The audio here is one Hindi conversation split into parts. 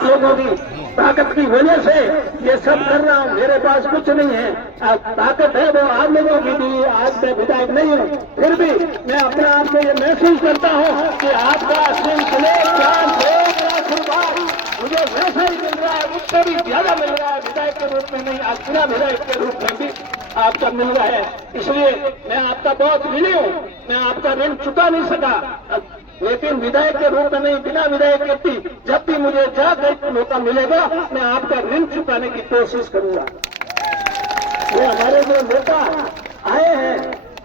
लोगों की ताकत की वजह से ये सब कर रहा हूँ। मेरे पास कुछ नहीं है, ताकत है वो आप लोगों की भी। आज मैं विधायक नहीं हूँ, फिर भी मैं अपने आप को ये महसूस करता हूँ कि आपका आशीर्वाद मुझे वैसा ही मिल रहा है, उससे भी ज्यादा मिल रहा है। विधायक के रूप में नहीं, आज बिना विधायक के रूप में भी आपका मिल रहा है। इसलिए मैं आपका बहुत ऋणी हूँ। मैं आपका ऋण चुका नहीं सका, लेकिन विधायक के रूप में नहीं, बिना विधायक के भी जब भी मुझे जहाँ कहीं मौका मिलेगा मैं आपका ऋण चुकाने की कोशिश करूंगा। ये हमारे जो नेता आए हैं,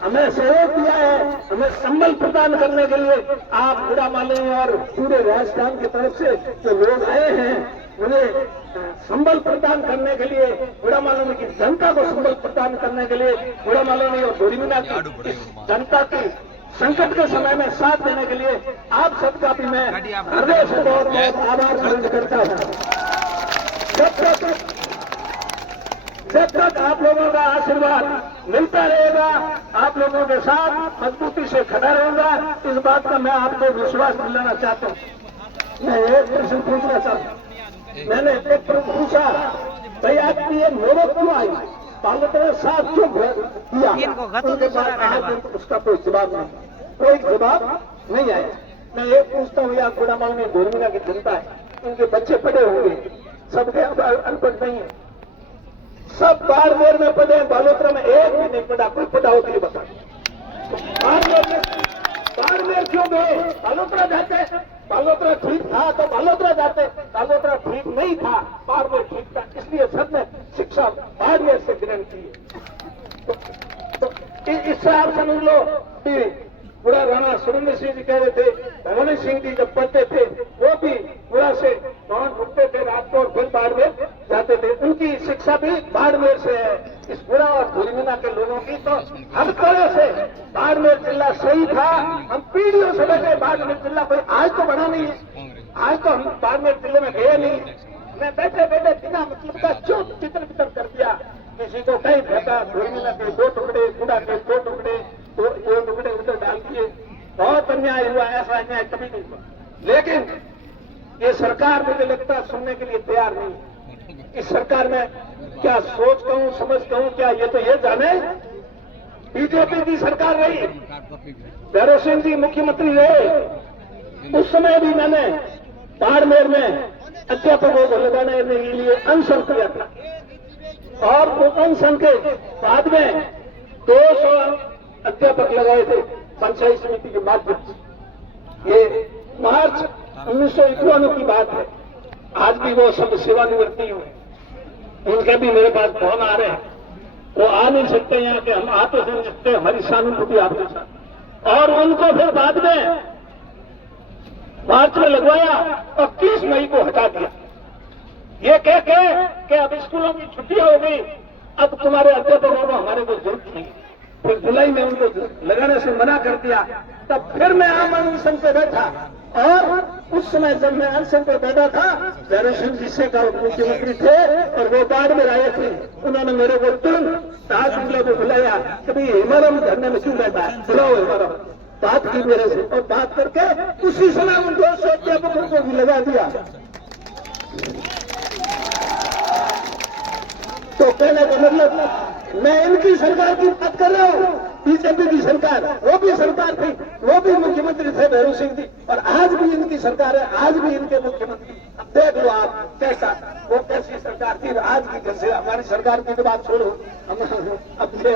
हमें सहयोग दिया है, हमें संबल प्रदान करने के लिए आप बुरा माले और पूरे राजस्थान की तरफ से जो लोग आए हैं, मुझे संबल प्रदान करने के लिए, बुरा मालूम की जनता को संबल प्रदान करने के लिए, बुरा मालूम और धोरीमीना की जनता की संकट के समय में साथ देने के लिए आप सबका भी मैं हृदय से बहुत बहुत आभार व्यक्त करता हूं। जब तक आप लोगों का आशीर्वाद मिलता रहेगा, आप लोगों के साथ मजबूती से खड़ा रहूंगा, इस बात का मैं आपको विश्वास दिलाना चाहता हूं। मैं एक प्रश्न पूछना चाहता हूं। मैंने एक प्रश्न पूछा, भाई आपकी ये नौबत क्यों आई, पार्लियामेंट साथ क्यों किया? उनके पास आज उसका कोई जवाब नहीं, कोई जवाब नहीं आया। मैं ये पूछता हूँ, या गुड़ामाल में धोरीमीना की जनता है, उनके बच्चे पढ़े होंगे, सबके अनपढ़ नहीं है, सब बाड़मेर में पढ़े, बालोतरा में एक भी नहीं पढ़ा। कोई पढ़ा हो तो ये बता। बाड़मेर क्यों गए? बालोतरा जाते, बालोतरा ठीक था तो बालोतरा जाते, बालोतरा ठीक नहीं था, बाड़मेर ठीक था, इसलिए सबने शिक्षा बाड़मेर से ग्रहण की। तो इससे आप समझ लो कि बुरा राणा सुरेंद्र सिंह जी कह रहे थे, भवानी सिंह जी जब पढ़ते थे वो भी बुरा से वहां उठते थे रात को और फिर बाड़मेर जाते थे, उनकी शिक्षा भी बाड़मेर से है। इस बुरा और धोरीमीना के लोगों की तो हर तरह से बाड़मेर जिला सही था। हम पीढ़ियों से बैठे बाड़मेर जिला, कोई आज तो बना नहीं है, आज तो हम बाड़मेर जिले में गए नहीं। मैं बैठे बैठे बिना मतलब का चुप चित्र वितर कर दिया, किसी को कहीं फेंका, धोरीमीना के 2 टुकड़े, बुढ़ा के 2 टुकड़े, 2 टुकड़े उधर डाल दिए। बहुत अन्याय हुआ, ऐसा अन्याय कभी नहीं हुआ। लेकिन ये सरकार मुझे लगता है सुनने के लिए तैयार नहीं। इस सरकार में क्या सोच कहूं, समझ कहूं क्या, ये तो ये जाने बीजेपी की सरकार रही, भैरव सिंह जी मुख्यमंत्री रहे, उस समय भी मैंने बाड़मेर में अध्यापकों को लगाने के लिए अनशन किया था, और वो अनशन के बाद में 200 अध्यापक लगाए थे पंचायत समिति के माध्यम से। ये मार्च 1951 की बात है। आज भी वो सब सेवानिवृत्ति हुए, उनके भी मेरे पास फोन आ रहे हैं। वो आ नहीं सकते यहाँ के, हम आ तो नहीं सकते, हमारी सहानुभूति आपके साथ। और उनको फिर बाद में मार्च में लगवाया और 30 मई को हटा दिया, ये कह के कि अब स्कूलों की छुट्टियां हो गई, अब तुम्हारे अध्यापकों को हमारे को जरूरत नहीं। फिर जुलाई में उनको लगाने से मना कर दिया। तब फिर मैं आम अनशन पे बैठा, और उस समय जब मैं अनशन पे बैठा था, भैरव सिंह जी से मुख्यमंत्री थे और वो बाड़मेर आए थे। उन्होंने मेरे को तुरंत राज मंगला को बुलाया, कभी हिमालय धरने में क्यों बैठा है, बुलाओ हिमालय। बात की मेरे से, और बात करके उसी समय उन 200 अध्यापकों को भी लगा दिया। तो कहने का मतलब, मैं इनकी सरकार की बात कर रहा हूँ, बीजेपी की सरकार, वो भी सरकार थी, वो भी मुख्यमंत्री थे भैरव सिंह जी, और आज भी इनकी सरकार है, आज भी इनके मुख्यमंत्री। अब देख लो आप कैसा, वो कैसी सरकार थी, आज की कैसे। हमारी सरकार की तो बात छोड़ो, अब ये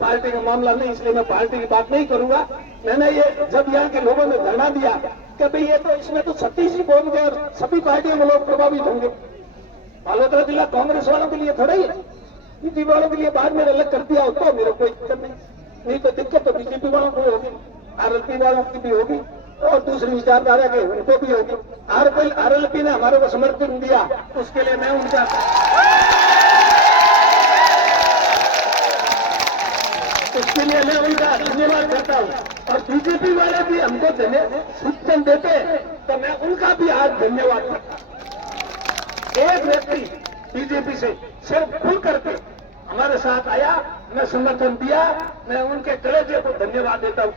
पार्टी का मामला नहीं, इसलिए मैं पार्टी की बात नहीं करूंगा। मैंने ये जब यहाँ के लोगों ने धरना दिया कि भाई ये तो इसमें तो 36 ही बोल गए और सभी पार्टियों के लोग प्रभावित होंगे, बालोतरा जिला कांग्रेस वालों के लिए थोड़ा ही है, बीजेपी वालों के लिए बाद में अलग कर दिया हो तो मेरे कोई दिक्कत नहीं तो दिक्कत तो बीजेपी वालों को होगी, आरएलपी वालों की भी होगी, और दूसरी विचारधारा के उनको भी होगी। आरएलपी ने हमारे को समर्थन दिया, उसके लिए मैं उनका धन्यवाद करता हूँ। और बीजेपी वाले भी हमको सूचन देते तो मैं उनका भी आज धन्यवाद करता हूँ। एक व्यक्ति बीजेपी से सिर्फ खुल करके हमारे साथ आया, मैं समर्थन दिया, मैं उनके कलेजे को धन्यवाद देता हूँ।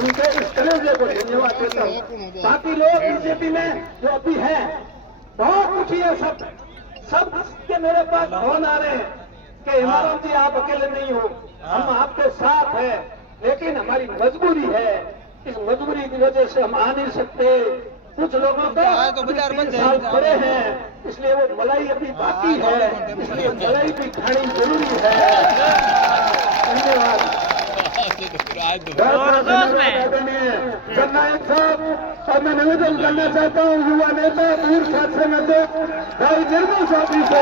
उनके इस कलेजे को धन्यवाद देता हूँ। बाकी लोग बीजेपी में जो अभी हैं बहुत दुखी है, सब के मेरे पास फोन आ रहे हैं कि हिमाराम जी आप अकेले नहीं हो, हम आपके साथ हैं, लेकिन हमारी मजबूरी है, इस मजबूरी की वजह से हम आ नहीं सकते। कुछ लोगों को 3 साल पड़े हैं, इसलिए वो मलाई अभी बाकी है, इसलिए मलाई भी खानी जरूरी है। धन्यवाद। जननायक साहब, और मैं निवेदन करना चाहता हूँ युवा नेता पूर्व छात्र संगठन भाई निर्मल चौधरी को